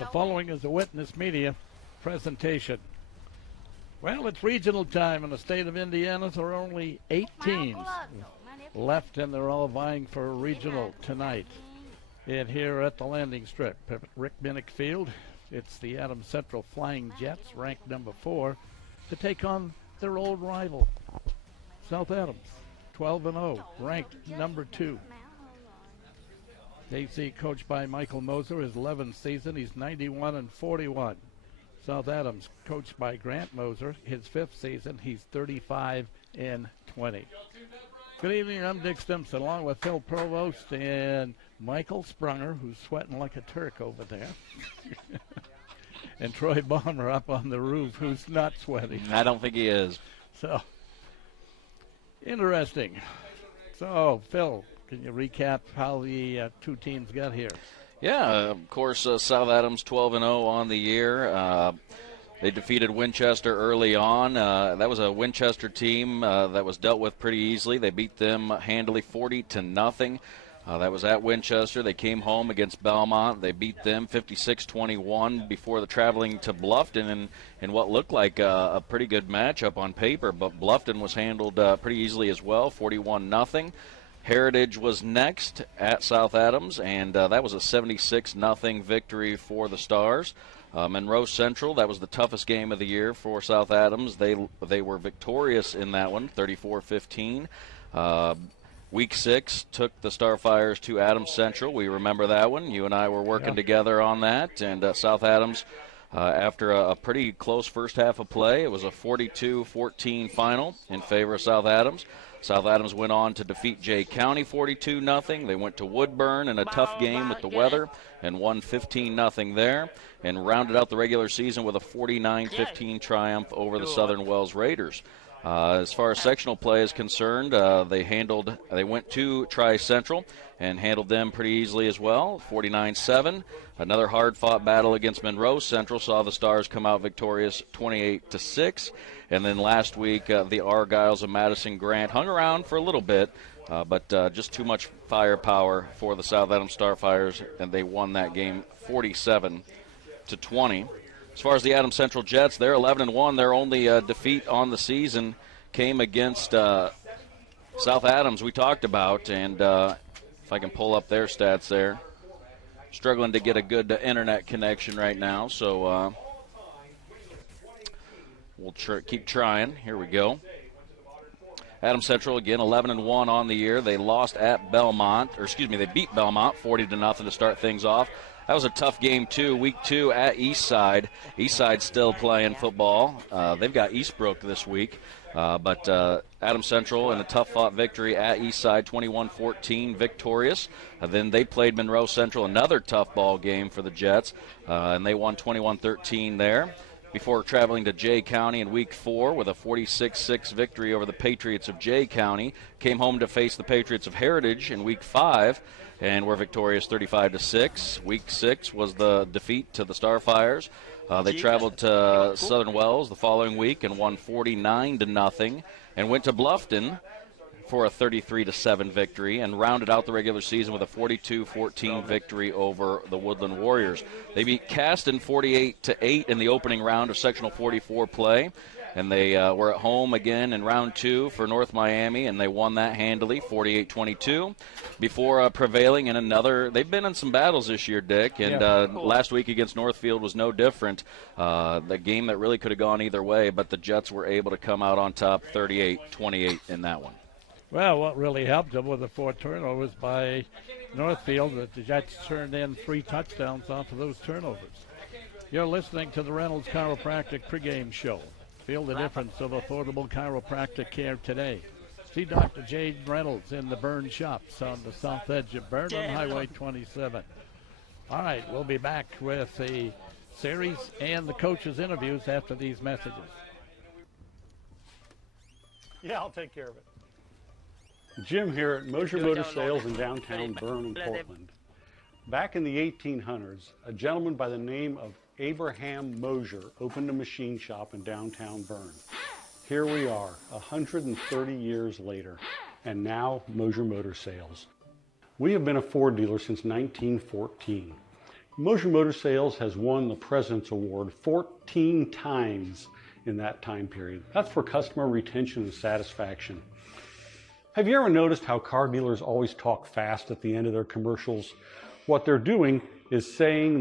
The following is a Witness Media presentation. Well, it's regional time in the state of Indiana. There are only 8 teams left, and they're all vying for a regional tonight. And here at the landing strip, Rick Minnick Field, it's the Adams Central Flying Jets, ranked number 4, to take on their old rival, South Adams, 12-0, ranked number 2. AC, coached by Michael Moser, his 11th season. He's 91-41. South Adams, coached by Grant Moser, his 5th season. He's 35-20. Good evening. I'm Dick Stimson, along with Phil Provost and Michael Sprunger, who's sweating like a Turk over there, and Troy Balmer up on the roof, who's not sweating. I don't think he is. So, interesting. So, Phil, can you recap how the two teams got here? Yeah, of course, South Adams 12-0 on the year. They defeated Winchester early on. That was a Winchester team that was dealt with pretty easily. They beat them handily 40-0. That was at Winchester. They came home against Belmont. They beat them 56-21 before the traveling to Bluffton in what looked like a pretty good matchup on paper. But Bluffton was handled pretty easily as well, 41-0. Heritage was next at South Adams, and that was a 76-0 victory for the Stars. Monroe Central, that was the toughest game of the year for South Adams. They were victorious in that one, 34-15. Week 6 took the Starfires to Adams Central. We remember that one. You and I were working together on that, and South Adams, after a pretty close first half of play, it was a 42-14 final in favor of South Adams. South Adams went on to defeat Jay County 42-0. They went to Woodburn in a tough game with the weather and won 15-0 there, and rounded out the regular season with a 49-15 triumph over the Southern Wells Raiders. As far as sectional play is concerned, they went to Tri-Central and handled them pretty easily as well, 49-7. Another hard-fought battle against Monroe Central saw the Stars come out victorious 28-6. And then last week, the Argyles of Madison Grant hung around for a little bit, but just too much firepower for the South Adams Starfires, and they won that game 47-20. As far as the Adams Central Jets, they're 11-1. Their only defeat on the season came against South Adams, we talked about, and if I can pull up their stats there. Struggling to get a good internet connection right now, so we'll keep trying. Here we go. Adams Central, again, 11-1 on the year. They lost at Belmont, they beat Belmont 40-0 to start things off. That was a tough game, too. Week 2 at Eastside. Eastside still playing football. They've got Eastbrook this week. But Adams Central in a tough-fought victory at Eastside, 21-14, victorious. Then they played Monroe Central, another tough ball game for the Jets, and they won 21-13 there, before traveling to Jay County in Week 4 with a 46-6 victory over the Patriots of Jay County. Came home to face the Patriots of Heritage in Week 5 and were victorious 35-6. Week 6 was the defeat to the Starfires. They traveled to Southern Wells the following week and won 49-0, and went to Bluffton for a 33-7 victory, and rounded out the regular season with a 42-14 victory over the Woodland Warriors. They beat Caston 48-8 in the opening round of sectional 44 play, and they were at home again in round 2 for North Miami, and they won that handily, 48-22, before prevailing in another. They've been in some battles this year, Dick, and last week against Northfield was no different. The game that really could have gone either way, but the Jets were able to come out on top 38-28 in that one. Well, what really helped them were the 4 turnovers by Northfield. The Jets turned in 3 touchdowns off of those turnovers. You're listening to the Reynolds Chiropractic pregame show. Feel the difference of affordable chiropractic care today. See Dr. Jade Reynolds in the Burn Shops on the south edge of Burn on Highway 27. All right, we'll be back with the series and the coaches' interviews after these messages. Yeah, I'll take care of it. Jim here at Moser Motor Sales in downtown Bern and Portland. Back in the 1800s, a gentleman by the name of Abraham Moser opened a machine shop in downtown Bern. Here we are, 130 years later, and now Moser Motor Sales. We have been a Ford dealer since 1914. Motion Motor Sales has won the President's Award 14 times in that time period. That's for customer retention and satisfaction. Have you ever noticed how car dealers always talk fast at the end of their commercials? What they're doing is saying